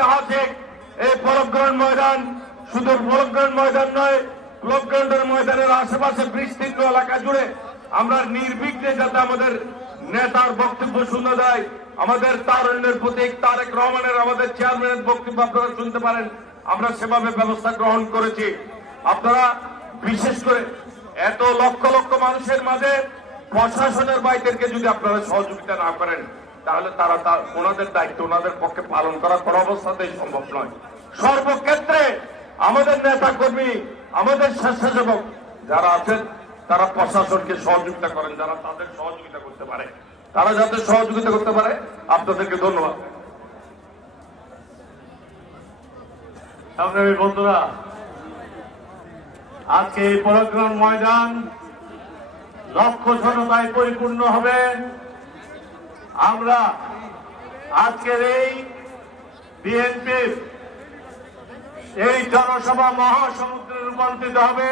ঐতিহাসিক এই পলক গ্রাউন্ড ময়দান শুধু পলক গ্রাউন্ড ময়দান নয়, পলক গ্রাউন্ডের ময়দানের আশেপাশে বিস্তীর্ণ এলাকা জুড়ে আমরা নির্বিঘ্নে যাতে আমাদের নেতার বক্তব্য শুনে দেয়, আমাদের তারুণ্যের প্রতীক তারেক রহমানের আমাদের চেয়ারম্যানের বক্তব্য আপনারা শুনতে পারেন, আমরা সেভাবে ব্যবস্থা গ্রহণ করেছি। আপনারা বিশেষ করে এত লক্ষ লক্ষ মানুষের মাঝে প্রশাসনের বাইদেরকে যদি আপনারা সহযোগিতা না করেন তাহলে তারা ওনাদের দায়িত্ব ওনাদের পক্ষে পালন করা কোনো অবস্থাতেই সম্ভব নয়। সর্বক্ষেত্রে আমাদের নেতা কর্মী, আমাদের স্বেচ্ছাসেবক যারা আছেন তারা প্রশাসনকে সহযোগিতা করেন, যারা তাদের সহযোগিতা করতে পারে তারা যাতে সহযোগিতা করতে পারে। আপনাদেরকে ধন্যবাদ। সংগ্রামী বন্ধুরা, আজকে এই পলক গ্রাউন্ড ময়দান লক্ষ জনতায় পরিপূর্ণ হবে। আমরা আজকের এই বিএনপির এই জনসভা মহাসমুদ্রে রূপান্তরিত হবে।